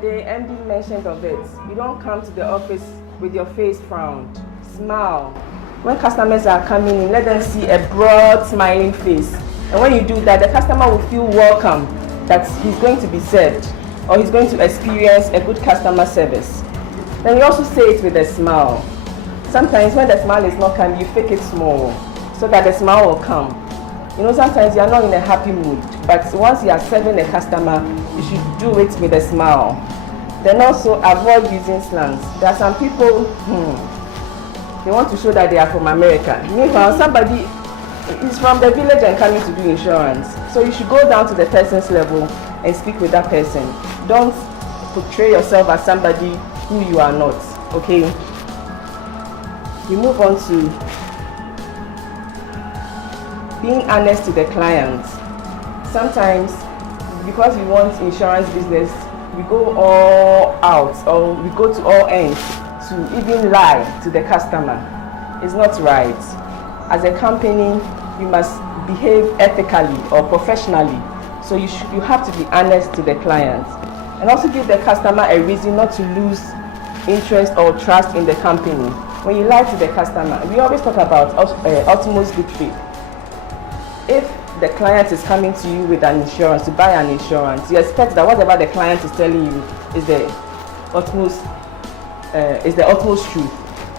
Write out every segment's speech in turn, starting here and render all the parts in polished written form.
yesterday, MD mentioned of it. You don't come to the office with your face frowned. Smile. When customers are coming in, let them see a broad smiling face. And when you do that, the customer will feel welcome that he's going to be served or he's going to experience a good customer service. Then you also say it with a smile. Sometimes when the smile is not coming, you fake it small so that the smile will come. You know, sometimes you are not in a happy mood, but once you are serving a customer, you should do it with a smile. Then also avoid using slangs. There are some people, they want to show that they are from America. Meanwhile, somebody is from the village and coming to do insurance. So you should go down to the person's level and speak with that person. Don't portray yourself as somebody who you are not, okay? We move on to being honest to the client. Sometimes, because we want insurance business, we go all out or we go to all ends to even lie to the customer. It's not right. As a company, you must behave ethically or professionally. So you have to be honest to the client. And also give the customer a reason not to lose interest or trust in the company. When you lie to the customer, we always talk about utmost good faith. If the client is coming to you with an insurance, to buy an insurance, you expect that whatever the client is telling you is the utmost truth.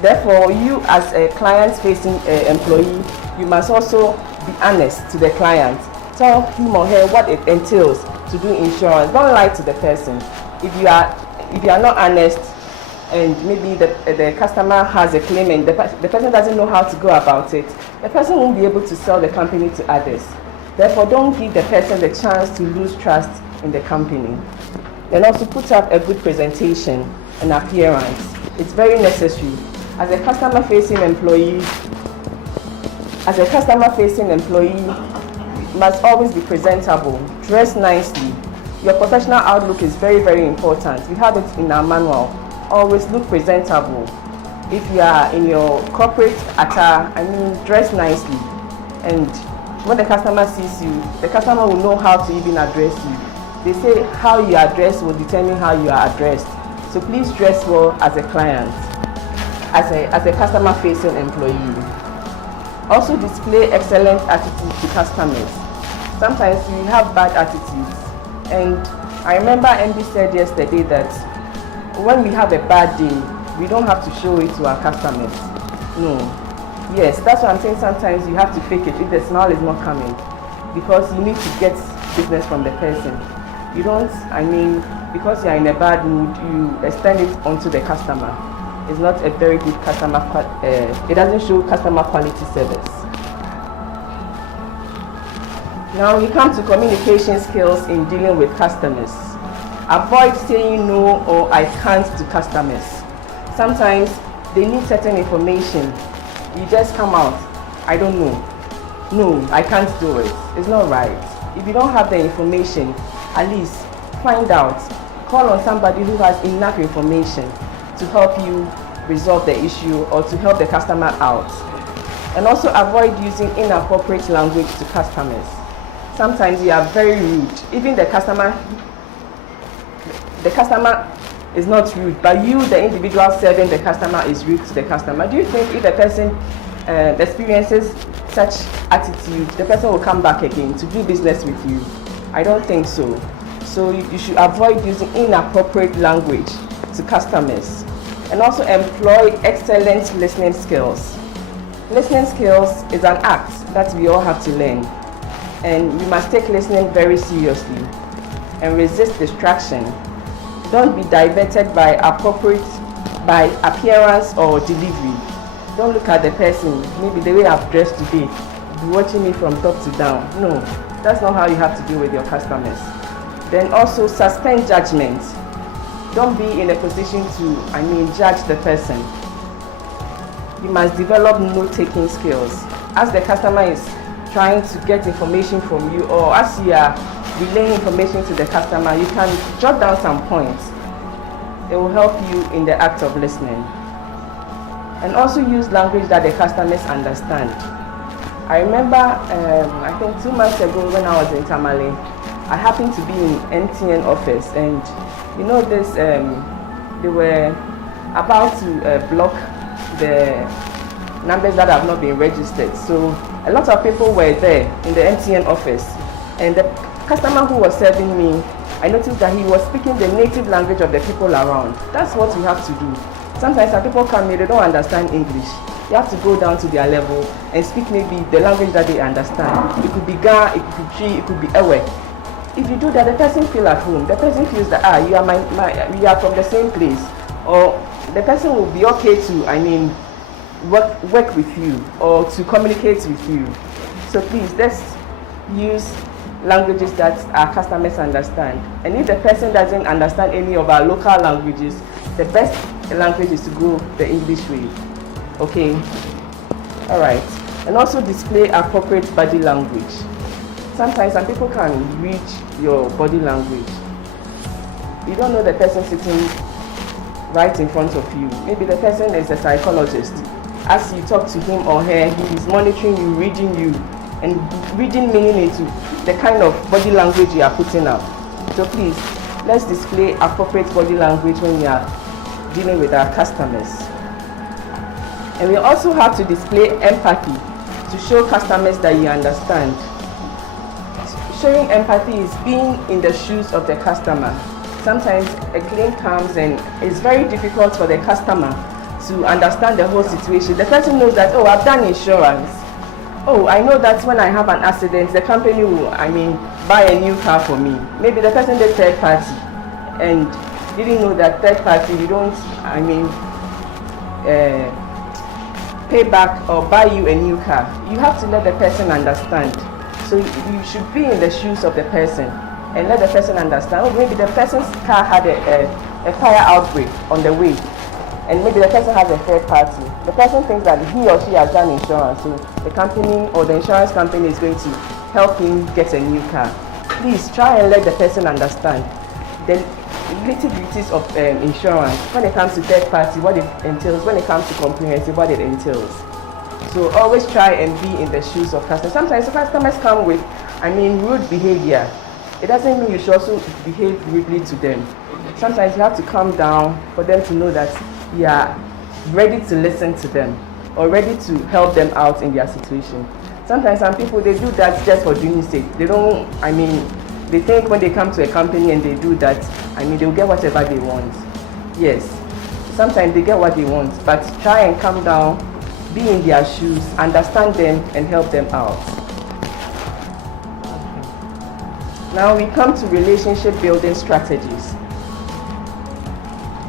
Therefore, you as a client-facing employee, you must also be honest to the client. Tell him or her what it entails to do insurance. Don't lie to the person. If you are not honest, and maybe the customer has a claim and the person doesn't know how to go about it, the person won't be able to sell the company to others. Therefore, don't give the person the chance to lose trust in the company. Then also put up a good presentation and appearance. It's very necessary. As a customer-facing employee, you must always be presentable, dress nicely. Your professional outlook is very, very important. We have it in our manual. Always look presentable. If you are in your corporate attire, dress nicely. And when the customer sees you, the customer will know how to even address you. They say how you are dressed will determine how you are addressed. So please dress well as a client, as a customer-facing employee. Also display excellent attitude to customers. Sometimes we have bad attitudes. And I remember MD said yesterday that when we have a bad day, we don't have to show it to our customers. No. Yes, that's what I'm saying. Sometimes you have to fake it if the smile is not coming, because you need to get business from the person. You don't, because you're in a bad mood, you extend it onto the customer. It's not a very good customer, it doesn't show customer quality service. Now we come to communication skills in dealing with customers. Avoid saying no or I can't to customers. Sometimes they need certain information. You just come out, I don't know. No, I can't do it. It's not right. If you don't have the information, at least find out. Call on somebody who has enough information to help you resolve the issue or to help the customer out. And also avoid using inappropriate language to customers. Sometimes you are very rude. Even the customer is not rude, but you, the individual serving the customer, is rude to the customer. Do you think if the person experiences such attitude, the person will come back again to do business with you? I don't think so. So you should avoid using inappropriate language to customers. And also employ excellent listening skills. Listening skills is an act that we all have to learn. And we must take listening very seriously and resist distraction. Don't be diverted by appearance or delivery. Don't look at the person, maybe the way I've dressed today, be watching me from top to down. No, that's not how you have to deal with your customers. Then also suspend judgment. Don't be in a position to, judge the person. You must develop note-taking skills. As the customer is trying to get information from you, or as you are relaying information to the customer, you can jot down some points. It will help you in the act of listening. And also use language that the customers understand. I remember, I think 2 months ago when I was in Tamale, I happened to be in MTN office, and You know this, they were about to block the numbers that have not been registered. So a lot of people were there in the MTN office, and the customer who was serving me, I noticed that he was speaking the native language of the people around. That's what we have to do. Sometimes when people come here, they don't understand English. You have to go down to their level and speak maybe the language that they understand. It could be Ga, it could be Chi, it could be Ewe. If you do that, the person feels at home. The person feels that you are we are from the same place, or the person will be okay to, work with you or to communicate with you. So please, let's use languages that our customers understand. And if the person doesn't understand any of our local languages, the best language is to go the English way. Okay? Alright. And also display appropriate body language. Sometimes some people can read your body language. You don't know the person sitting right in front of you. Maybe the person is a psychologist. As you talk to him or her, he is monitoring you, reading you, and reading meaning into the kind of body language you are putting out. So please, let's display appropriate body language when we are dealing with our customers. And we also have to display empathy to show customers that you understand. Showing empathy is being in the shoes of the customer. Sometimes a claim comes and it's very difficult for the customer to understand the whole situation. The person knows that, oh, I've done insurance. Oh, I know that when I have an accident, the company will, buy a new car for me. Maybe the person did third party and didn't know that third party, you don't, pay back or buy you a new car. You have to let the person understand. So you should be in the shoes of the person and let the person understand. Oh, maybe the person's car had a fire outbreak on the way, and maybe the person has a third party. The person thinks that he or she has done insurance, so the company or the insurance company is going to help him get a new car. Please try and let the person understand the nitty-gritties of insurance when it comes to third party, what it entails, when it comes to comprehensive, what it entails. So always try and be in the shoes of customers. Sometimes the customers come with, rude behavior. It doesn't mean you should also behave rudely to them. Sometimes you have to calm down for them to know that you are ready to listen to them or ready to help them out in their situation. Sometimes some people, they do that just for doing sake. They don't, they think when they come to a company and they do that, they'll get whatever they want. Yes, sometimes they get what they want, but try and calm down, be in their shoes, understand them, and help them out. Now we come to relationship building strategies.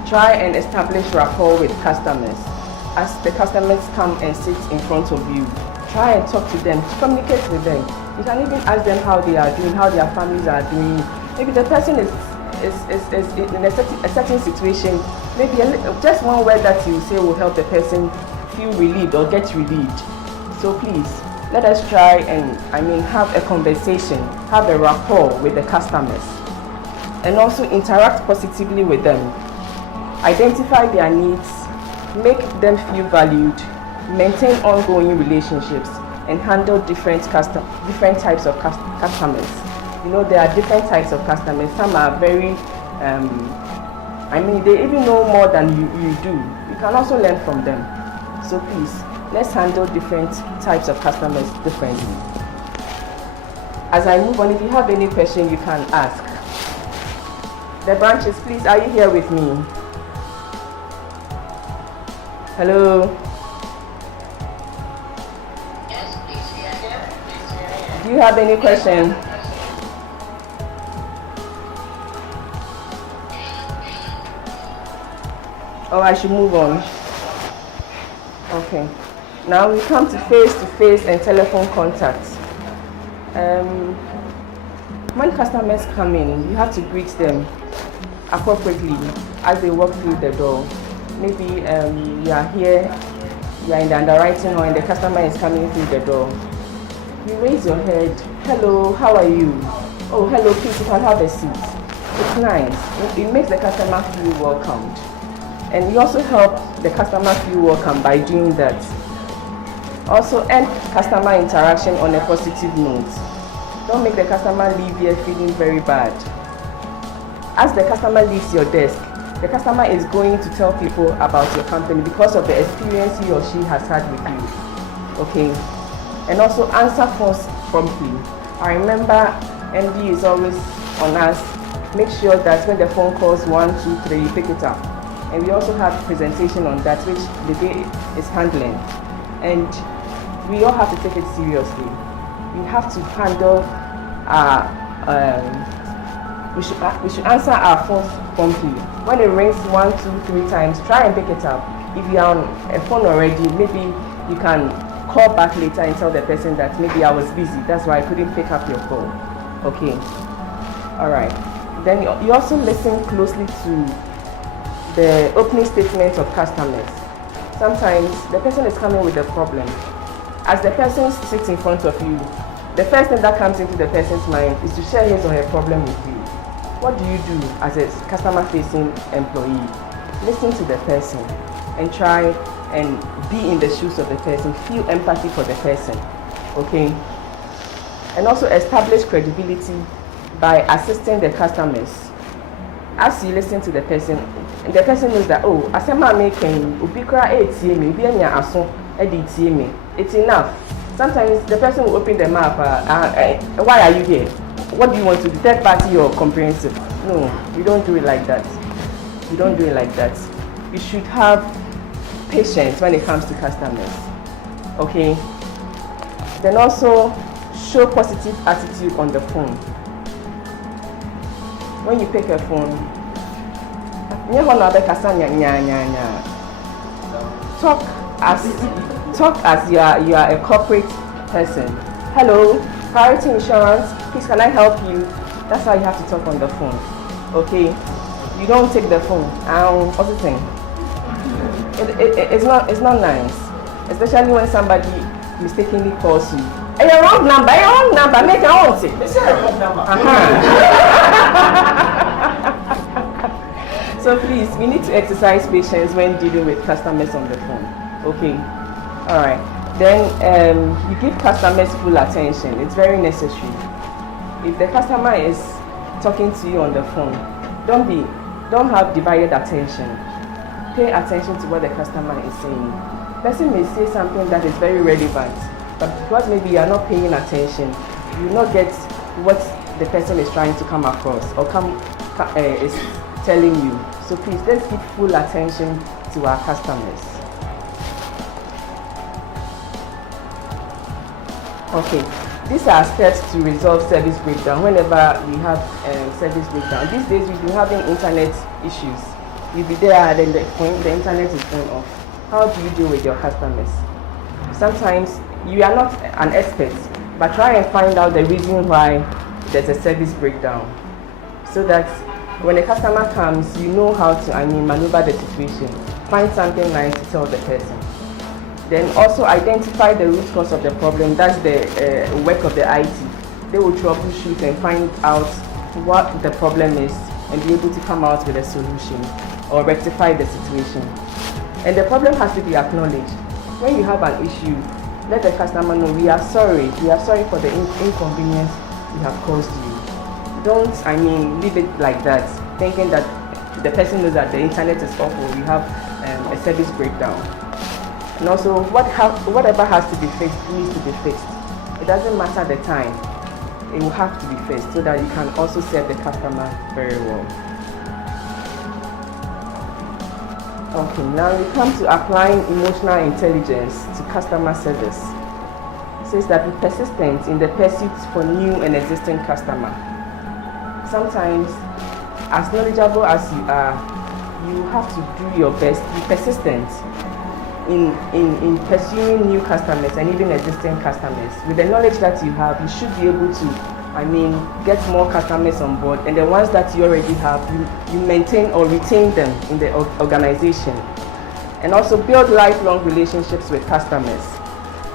Try and establish rapport with customers. As the customers come and sit in front of you, try and talk to them, communicate with them. You can even ask them how they are doing, how their families are doing. Maybe the person is in a certain situation. Maybe just one word that you say will help the person feel relieved or get relieved. So please, let us try and have a conversation, have a rapport with the customers, and also interact positively with them. Identify their needs, make them feel valued, maintain ongoing relationships, and handle different types of customers. There are different types of customers. Some are very, they even know more than you do. You can also learn from them. So please, let's handle different types of customers differently. As I move on, if you have any question, you can ask. The branches, please, are you here with me? Hello? Yes, please, here. Do you have any question? Or I should move on? Okay. Now we come to face-to-face and telephone contact. When customers come in, you have to greet them appropriately as they walk through the door. Maybe you are here, you are in the underwriting hall and the customer is coming through the door. You raise your head. Hello, how are you? Oh, hello, please, you can have a seat. It's nice. It makes the customer feel welcomed. And you also help the customer feel welcome by doing that. Also, end customer interaction on a positive note. Don't make the customer leave here feeling very bad. as the customer leaves your desk, the customer is going to tell people about your company because of the experience he or she has had with you. Okay, and also answer phones promptly. I remember MD is always on us. Make sure that when the phone calls 1, 2, 3, you pick it up. And we also have presentation on that, which the day is handling. And we all have to take it seriously. We have to handle our we should answer our phones promptly. When it rings 1, 2, 3 times, try and pick it up. If you are on a phone already, maybe you can call back later and tell the person that maybe I was busy, that's why I couldn't pick up your call. Okay. Alright. Then you also listen closely to the opening statement of customers. Sometimes the person is coming with a problem. As the person sits in front of you, the first thing that comes into the person's mind is to share his or her problem with you. What do you do as a customer-facing employee? Listen to the person and try and be in the shoes of the person, feel empathy for the person, okay? And also establish credibility by assisting the customers. As you listen to the person knows that, oh, asema making ubikra me, ubi enya aso edi me. It's enough. Sometimes the person will open the map. Why are you here? What do you want to do? Third party or comprehensive? No, you don't do it like that. You don't do it like that. You should have patience when it comes to customers. Okay? Then also show positive attitude on the phone. When you pick a phone, talk as you are a corporate person. Hello, Priority Insurance, please can I help you? That's how you have to talk on the phone. Okay? You don't take the phone. What's the thing? It's not nice. Especially when somebody mistakenly calls you. Hey, your wrong number, make your own thing. It's a wrong number. So please, we need to exercise patience when dealing with customers on the phone. Okay? Alright. Then you give customers full attention. It's very necessary. If the customer is talking to you on the phone, don't have divided attention. Pay attention to what the customer is saying. Person may say something that is very relevant, but because maybe you are not paying attention, you will not get what the person is trying to come across or is telling you. So please, let's give full attention to our customers. Okay, these are steps to resolve service breakdown whenever we have service breakdown. These days we've been having internet issues. You'll be there and then the internet is going off. How do you deal with your customers? Sometimes you are not an expert, but try and find out the reason why there's a service breakdown, so that when a customer comes, you know how to maneuver the situation. Find something nice to tell the person. Then also identify the root cause of the problem. That's the work of the IT. They will troubleshoot and find out what the problem is and be able to come out with a solution or rectify the situation. And the problem has to be acknowledged. When you have an issue, let the customer know we are sorry. We are sorry for the inconvenience we have caused you. Don't leave it like that, thinking that the person knows that the internet is awful. We have a service breakdown. And also, whatever has to be fixed needs to be fixed. It doesn't matter the time. It will have to be fixed so that you can also serve the customer very well. Okay, now we come to applying emotional intelligence to customer service. It says that be persistent in the pursuit for new and existing customer. Sometimes, as knowledgeable as you are, you have to do your best. Be persistent in pursuing new customers and even existing customers. With the knowledge that you have, you should be able to, get more customers on board. And the ones that you already have, you maintain or retain them in the organization. And also build lifelong relationships with customers.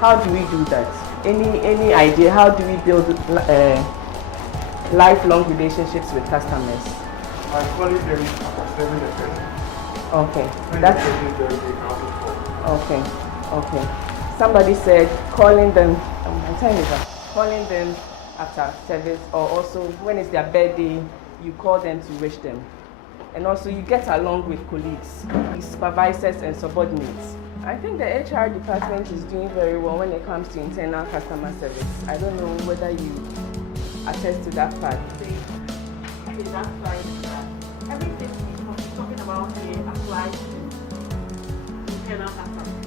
How do we do that? Any idea? How do we build lifelong relationships with customers? I'm calling them after 7 o'clock. Okay, that's okay. Somebody said calling them. Calling them after service, or also when it's their birthday, you call them to wish them. And also you get along with colleagues, supervisors and subordinates. I think the HR department is doing very well when it comes to internal customer service. I don't know whether you attest to that part. Okay, that's fine. Everything he's talking about here applies to internal customer.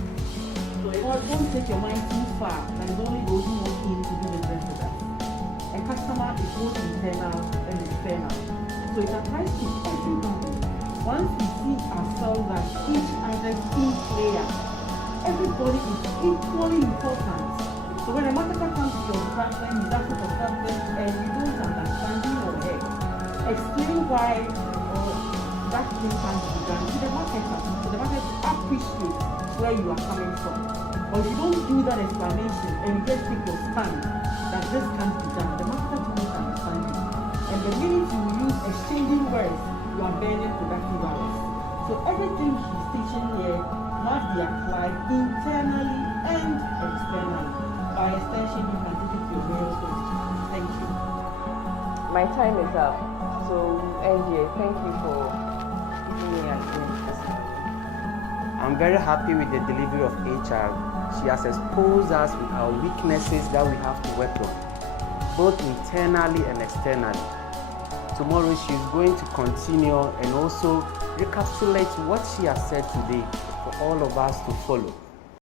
So don't take your mind too far, and it's only those who want in to do business with us. A customer is both internal and external. So it applies to every company. Once we see ourselves as each other's team player, everybody is equally important. So when a marketer comes to your department, he's asking for something and you don't understand him or her, explain why that thing can be done to the marketer. So the marketer appreciates where you are coming from. But if you don't do that explanation and you just take your stand that this can't be done, the marketer won't understand you. And the minute you use exchanging words, you are burning productive hours. So everything he's teaching here must be applied internally and externally. By extension, you can take it to your various questions. Thank you. My time is up. So, NJ, thank you for giving me an insight. I'm very happy with the delivery of HR. She has exposed us with our weaknesses that we have to work on, both internally and externally. Tomorrow she's going to continue and also recapitulate what she has said today for all of us to follow.